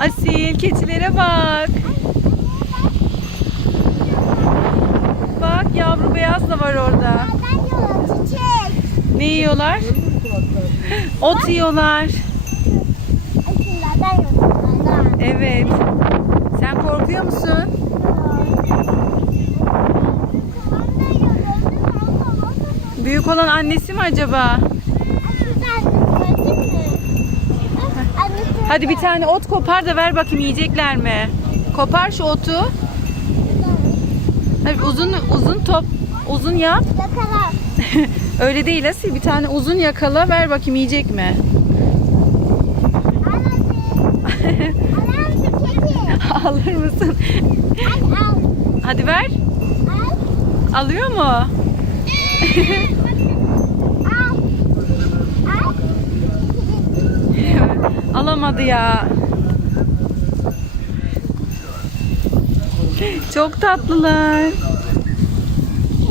Asil keçilere bak. Bak yavru beyaz da var orada. Ne yiyorlar? Ot yiyorlar. Evet. Sen korkuyor musun? Büyük olan annesi mi acaba? Hadi bir tane ot kopar da ver bakayım yiyecekler mi? Kopar şu otu. Hadi uzun uzun top uzun yap. Yakala. Öyle değil Asil bir tane uzun yakala ver bakayım yiyecek mi? Alır mısın? Al al. Hadi ver. Al. Alıyor mu? Al. Al. Alamadı ya. Çok tatlılar.